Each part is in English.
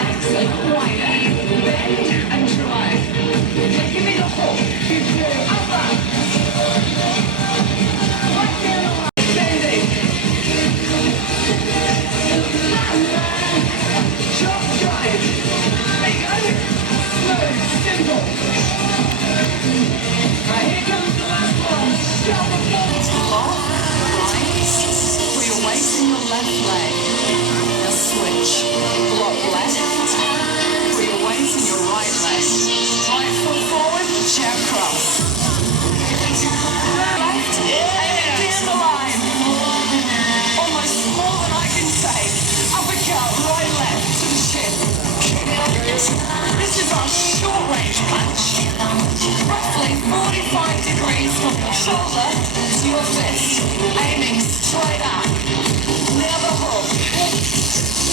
legs and wider. Bend and try. Give me the hook. Over. Right down the line. Bending. Chop drive. There you go. Smooth. Simple. Right, here comes the last one. Stop the ball. Lock. Right. For your waist and your left leg. Now switch. Block left. For your waist and your right leg. Right foot forward. Chair cross. Left. And down the line. Almost more than I can take. Uppercut. Right left to the shin. This is our short range punch. Roughly 45 degrees from your shoulder to your fist. Aiming straight up. Now the hook.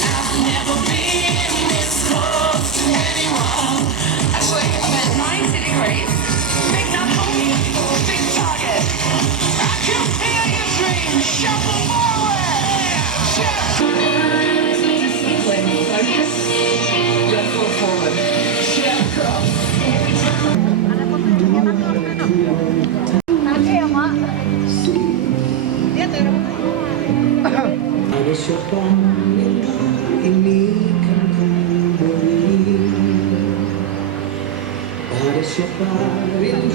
I've never been this close to anyone. Actually, about 90 degrees. Big knuckle, big target. I can feel your dreams. Shuffle forward. Focus. Left foot forward. Step cross. Ada siapa ini kan kembali. Ada siapa ini